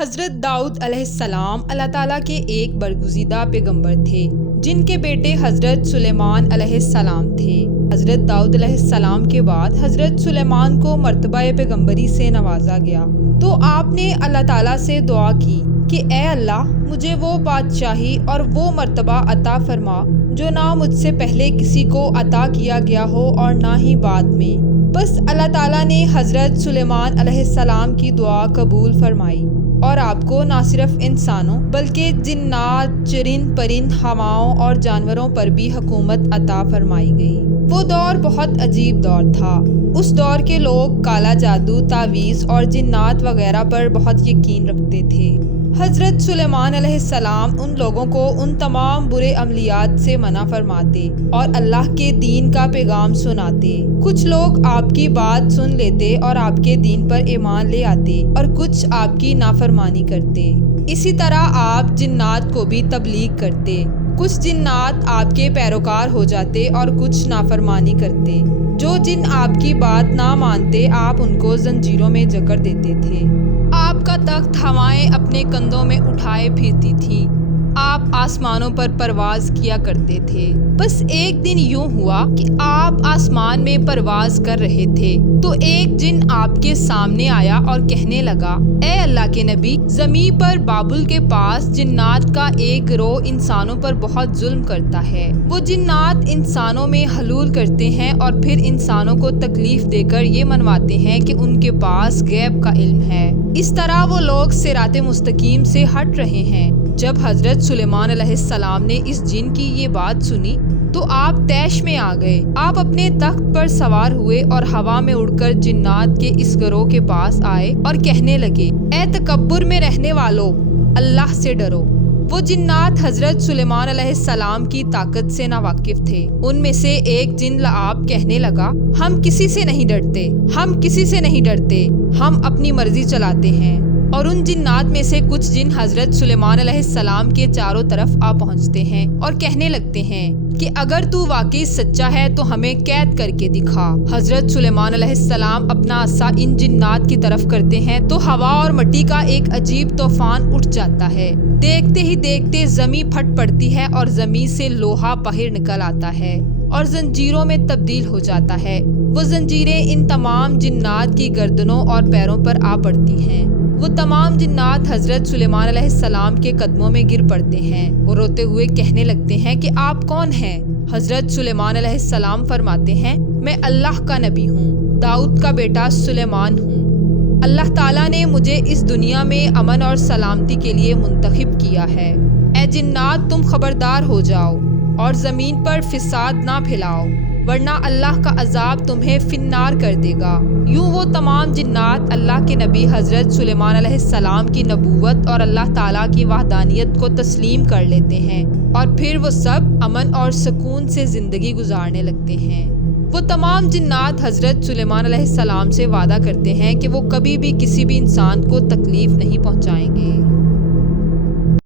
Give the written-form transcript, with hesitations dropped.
حضرت داؤد علیہ السلام اللہ تعالیٰ کے ایک برگزیدہ پیغمبر تھے جن کے بیٹے حضرت سلیمان علیہ السلام تھے۔ حضرت داؤد علیہ السلام کے بعد حضرت سلیمان کو مرتبہ پیغمبری سے نوازا گیا، تو آپ نے اللہ تعالیٰ سے دعا کی کہ اے اللہ، مجھے وہ بادشاہی اور وہ مرتبہ عطا فرما جو نہ مجھ سے پہلے کسی کو عطا کیا گیا ہو اور نہ ہی بعد میں۔ بس اللہ تعالیٰ نے حضرت سلیمان علیہ السلام کی دعا قبول فرمائی اور آپ کو نہ صرف انسانوں بلکہ جنات، چرند پرند، ہواؤں اور جانوروں پر بھی حکومت عطا فرمائی گئی۔ وہ دور بہت عجیب دور تھا۔ اس دور کے لوگ کالا جادو، تعویذ اور جنات وغیرہ پر بہت یقین رکھتے تھے۔ حضرت سلیمان علیہ السلام ان لوگوں کو ان تمام برے عملیات سے منع فرماتے اور اللہ کے دین کا پیغام سناتے۔ کچھ لوگ آپ کی بات سن لیتے اور آپ کے دین پر ایمان لے آتے اور کچھ آپ کی نافرمانی کرتے۔ اسی طرح آپ جنات کو بھی تبلیغ کرتے۔ کچھ جنات آپ کے پیروکار ہو جاتے اور کچھ نافرمانی کرتے۔ جو جن آپ کی بات نہ مانتے، آپ ان کو زنجیروں میں جکڑ دیتے تھے۔ آپ کا تخت ہوائیں اپنے کندھوں میں اٹھائے پھرتی تھیں۔ آپ آسمانوں پر پرواز کیا کرتے تھے۔ بس ایک دن یوں ہوا کہ آپ آسمان میں پرواز کر رہے تھے تو ایک جن آپ کے سامنے آیا اور کہنے لگا، اے اللہ کے نبی، زمین پر بابل کے پاس جنات کا ایک گروہ انسانوں پر بہت ظلم کرتا ہے۔ وہ جنات انسانوں میں حلول کرتے ہیں اور پھر انسانوں کو تکلیف دے کر یہ منواتے ہیں کہ ان کے پاس غیب کا علم ہے۔ اس طرح وہ لوگ صراط مستقیم سے ہٹ رہے ہیں۔ جب حضرت سلیمان علیہ السلام نے اس جن کی یہ بات سنی تو آپ طیش میں آ گئے۔ آپ اپنے تخت پر سوار ہوئے اور ہوا میں اڑ کر جنات کے اس گروہ کے پاس آئے اور کہنے لگے، اے تکبر میں رہنے والو، اللہ سے ڈرو۔ وہ جنات حضرت سلیمان علیہ السلام کی طاقت سے ناواقف تھے۔ ان میں سے ایک جن لعاب کہنے لگا، ہم کسی سے نہیں ڈرتے، ہم کسی سے نہیں ڈرتے، ہم اپنی مرضی چلاتے ہیں۔ اور ان جنات میں سے کچھ جن حضرت سلیمان علیہ السلام کے چاروں طرف آ پہنچتے ہیں اور کہنے لگتے ہیں کہ اگر تو واقعی سچا ہے تو ہمیں قید کر کے دکھا۔ حضرت سلیمان علیہ السلام اپنا عصا ان جنات کی طرف کرتے ہیں تو ہوا اور مٹی کا ایک عجیب طوفان اٹھ جاتا ہے۔ دیکھتے ہی دیکھتے زمین پھٹ پڑتی ہے اور زمین سے لوہا باہر نکل آتا ہے اور زنجیروں میں تبدیل ہو جاتا ہے۔ وہ زنجیریں ان تمام جنات کی گردنوں اور پیروں پر آ پڑتی ہیں۔ وہ تمام جنات حضرت سلیمان علیہ السلام کے قدموں میں گر پڑتے ہیں۔ وہ روتے ہوئے کہنے لگتے ہیں کہ آپ کون ہیں؟ حضرت سلیمان علیہ السلام فرماتے ہیں، میں اللہ کا نبی ہوں، داؤد کا بیٹا سلیمان ہوں۔ اللہ تعالیٰ نے مجھے اس دنیا میں امن اور سلامتی کے لیے منتخب کیا ہے۔ اے جنات، تم خبردار ہو جاؤ اور زمین پر فساد نہ پھیلاؤ، ورنہ اللہ کا عذاب تمہیں فنار کر دے گا۔ یوں وہ تمام جنات اللہ کے نبی حضرت سلیمان علیہ السلام کی نبوت اور اللہ تعالیٰ کی وحدانیت کو تسلیم کر لیتے ہیں اور پھر وہ سب امن اور سکون سے زندگی گزارنے لگتے ہیں۔ وہ تمام جنات حضرت سلیمان علیہ السلام سے وعدہ کرتے ہیں کہ وہ کبھی بھی کسی بھی انسان کو تکلیف نہیں پہنچائیں گے۔